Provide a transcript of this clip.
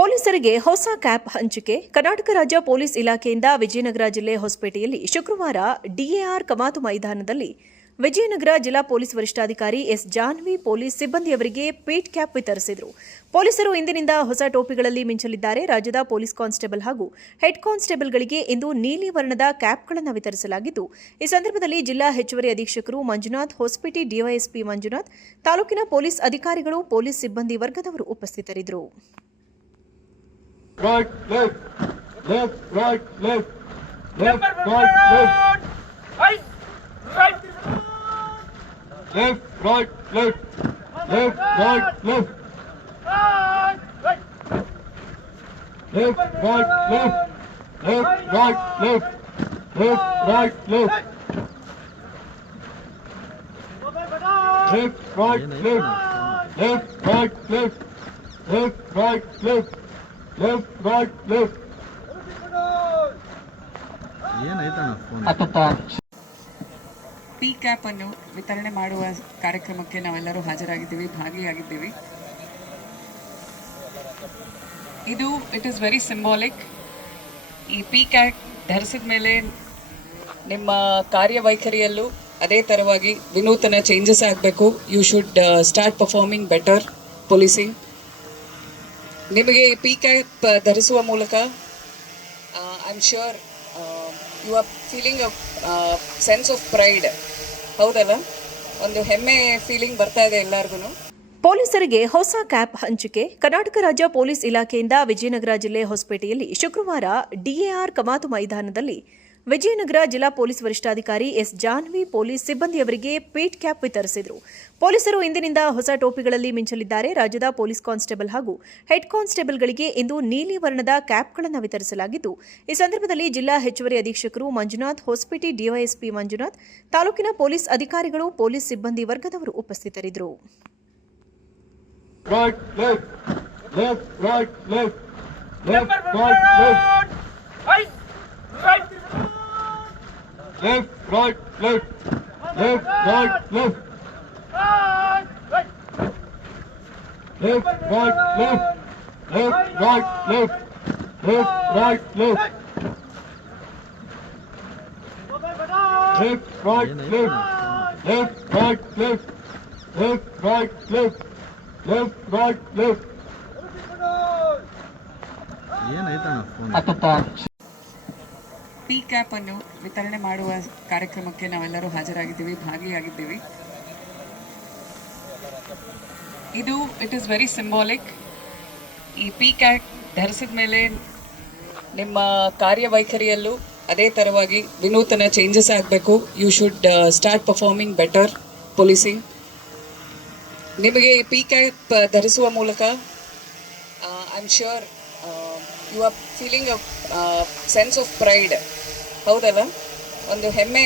ಪೊಲೀಸರಿಗೆ ಹೊಸ ಕ್ಯಾಪ್ ಹಂಚಿಕೆ. ಕರ್ನಾಟಕ ರಾಜ್ಯ ಪೊಲೀಸ್ ಇಲಾಖೆಯಿಂದ ವಿಜಯನಗರ ಜಿಲ್ಲೆ ಹೊಸಪೇಟೆಯಲ್ಲಿ ಶುಕ್ರವಾರ ಡಿಎಆರ್ ಕಮಾತು ಮೈದಾನದಲ್ಲಿ ವಿಜಯನಗರ ಜಿಲ್ಲಾ ಪೊಲೀಸ್ ವರಿಷ್ಠಾಧಿಕಾರಿ ಎಸ್ ಜಾನ್ವಿ ಪೊಲೀಸ್ ಸಿಬ್ಬಂದಿಯವರಿಗೆ ಪೀಟ್ ಕ್ಯಾಪ್ ವಿತರಿಸಿದರು. ಪೊಲೀಸರು ಇಂದಿನಿಂದ ಹೊಸ ಟೋಪಿಗಳಲ್ಲಿ ಮಿಂಚಲಿದ್ದಾರೆ. ರಾಜ್ಯದ ಪೊಲೀಸ್ ಕಾನ್ಸ್ಟೇಬಲ್ ಹಾಗೂ ಹೆಡ್ ಕಾನ್ಸ್ಟೇಬಲ್ಗಳಿಗೆ ಇಂದು ನೀಲಿ ವರ್ಣದ ಕ್ಯಾಪ್ಗಳನ್ನು ವಿತರಿಸಲಾಗಿದ್ದು, ಈ ಸಂದರ್ಭದಲ್ಲಿ ಜಿಲ್ಲಾ ಹೆಚ್ಚುವರಿ ಅಧೀಕ್ಷಕರು ಮಂಜುನಾಥ್, ಹೊಸಪೇಟೆ ಡಿವೈಎಸ್ಪಿ ಮಂಜುನಾಥ್, ತಾಲೂಕಿನ ಪೊಲೀಸ್ ಅಧಿಕಾರಿಗಳು, ಪೊಲೀಸ್ ಸಿಬ್ಬಂದಿ ವರ್ಗದವರು ಉಪಸ್ಥಿತರಿದ್ದರು. Right, left, left, right, left, left, right, left, right, right, left, right, left, left, right, left, left, right, left, left, right, left, left, right, left, left, right, left, left, right, left, left, right, left. Left, right, left. P cap ಅನ್ನು ವಿತರಣೆ ಮಾಡುವ ಕಾರ್ಯಕ್ರಮಕ್ಕೆ ನಾವೆಲ್ಲರೂ ಹಾಜರಾಗಿದ್ದೀವಿ, ಭಾಗಿಯಾಗಿದ್ದೀವಿ. ಇದು it is very symbolic. ಈ P cap ಧರಿಸಿದ ಮೇಲೆ ನಿಮ್ಮ ಕಾರ್ಯವೈಖರಿಯಲ್ಲೂ ಅದೇ ಥರವಾಗಿ ವಿನೂತನ ಚೇಂಜಸ್ ಆಗಬೇಕು. You should start performing better policing. ನಿಮಗೆ ಪಿ ಕ್ಯಾಪ್ ಧರಿಸುವ ಮೂಲಕ I am sure you are feeling a sense of pride. ಹೌದಲ್ಲ, ಒಂದು ಹೆಮ್ಮೆ ಫೀಲಿಂಗ್ ಬರ್ತಾ ಇದೆ ಎಲ್ಲರಿಗೂ. ಪೊಲೀಸರಿಗೆ ಹೊಸ ಕ್ಯಾಪ್ ಹಂಚಿಕೆ. ಕರ್ನಾಟಕ ರಾಜ್ಯ ಪೊಲೀಸ್ ಇಲಾಖೆಯಿಂದ ವಿಜಯನಗರ ಜಿಲ್ಲೆ ಹೊಸಪೇಟೆಯಲ್ಲಿ ಶುಕ್ರವಾರ ಡಿಎಆರ್ ಕಮಾತು ಮೈದಾನದಲ್ಲಿ ವಿಜಯನಗರ ಜಿಲ್ಲಾ ಪೊಲೀಸ್ ವರಿಷ್ಠಾಧಿಕಾರಿ ಎಸ್ ಜಾನ್ವಿ ಪೊಲೀಸ್ ಸಿಬ್ಬಂದಿಯವರಿಗೆ ಪೀಟ್ ಕ್ಯಾಪ್ ವಿತರಿಸಿದರು. ಪೊಲೀಸರು ಇಂದಿನಿಂದ ಹೊಸ ಟೋಪಿಗಳಲ್ಲಿ ಮಿಂಚಲಿದ್ದಾರೆ. ರಾಜ್ಯದ ಪೊಲೀಸ್ ಕಾನ್ಸ್ಟೇಬಲ್ ಹಾಗೂ ಹೆಡ್ ಕಾನ್ಸ್ಟೇಬಲ್ಗಳಿಗೆ ಇಂದು ನೀಲಿ ವರ್ಣದ ಕ್ಯಾಪ್ಗಳನ್ನು ವಿತರಿಸಲಾಗಿದ್ದು, ಈ ಸಂದರ್ಭದಲ್ಲಿ ಜಿಲ್ಲಾ ಹೆಚ್ಚುವರಿ ಅಧೀಕ್ಷಕರು ಮಂಜುನಾಥ್, ಹೊಸಪೇಟೆ ಡಿವೈಎಸ್ಪಿ ಮಂಜುನಾಥ್, ತಾಲೂಕಿನ ಪೊಲೀಸ್ ಅಧಿಕಾರಿಗಳು, ಪೊಲೀಸ್ ಸಿಬ್ಬಂದಿ ವರ್ಗದವರು ಉಪಸ್ಥಿತರಿದ್ದರು. Right, left, left, right, left, left, right, left, right, right, left, right, left, left, right, left, left, right, left, left, right, left, left, right, left, left, right, left, left, right, left, left, right, left, left, right, left. P cap ಅನ್ನು ವಿತರಣೆ ಮಾಡುವ ಕಾರ್ಯಕ್ರಮಕ್ಕೆ ನಾವೆಲ್ಲರೂ ಹಾಜರಾಗಿದ್ದೀವಿ, ಭಾಗಿಯಾಗಿದ್ದೀವಿ. ಇದು it is very symbolic. ಈ P cap ಧರಿಸಿದ ಮೇಲೆ ನಿಮ್ಮ ಕಾರ್ಯವೈಖರಿಯಲ್ಲೂ ಅದೇ ಥರವಾಗಿ ವಿನೂತನ ಚೇಂಜಸ್ ಆಗಬೇಕು. You should start performing better policing. ನಿಮಗೆ ಪಿ ಕ್ಯಾಪ್ ಧರಿಸುವ ಮೂಲಕ I am sure you are feeling a sense of pride. ಹೌದಲ್ಲ, ಒಂದು ಹೆಮ್ಮೆ